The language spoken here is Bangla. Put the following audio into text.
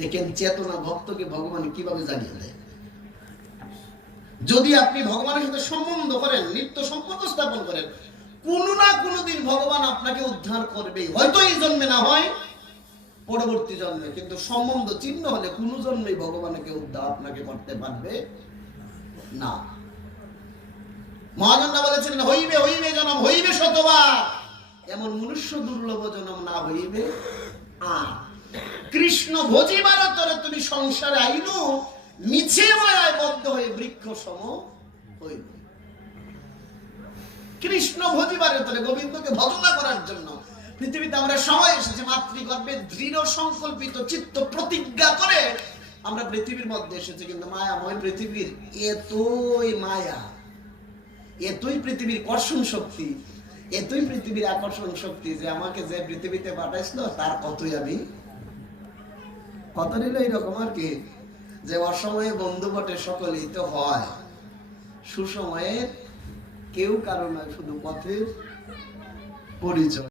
দেখেন চেতনা ভক্তকে ভগবান কিভাবে জানিয়ে দেয়। যদি আপনি ভগবানের সাথে সম্বন্ধ করেন, নিত্য সম্পর্ক স্থাপন করেন, কোনো না কোনো দিন ভগবান আপনাকে উদ্ধার করবে। হয়তো এই জন্মে না হয় পরবর্তী জন্মে, কিন্তু সম্বন্ধ চিহ্ন হলে কোনো জন্মেই ভগবানকে উদ্ধার আপনাকে করতে পারবে না। মহাজনরা বলেছিলেন, হইবে হইবে জনম, হইবে শতবার, এমন মনুষ্য দুর্লভ জনম না হইবে আর। কৃষ্ণ ভজিবার তরে তুমি সংসারে আইনু, মিছে মায়ায় বদ্ধ হয়ে বৃক্ষ সম হইবে। কৃষ্ণ ভজিবারের তরে, গোবিন্দকে ভজনা করার জন্য পৃথিবীতে আমরা সবাই এসেছি। মাতৃগর্ভে দৃঢ় সংকল্পিত চিত্ত প্রতিজ্ঞা করে আমরা পৃথিবীর মধ্যে এসেছি। কিন্তু মায়াময় পৃথিবীর এতই মায়া, এতই পৃথিবীর কর্ষণ শক্তি, এতই পৃথিবীর আকর্ষণ শক্তি যে আমাকে যে পৃথিবীতে পাঠাইছিল তার কতই আমি কত নিল এইরকম আর কি, যে অসময়ে বন্ধু বটে সকলেই তো হয়, সুসময়ের কেউ কারো নয়, শুধু পথের পরিচয়।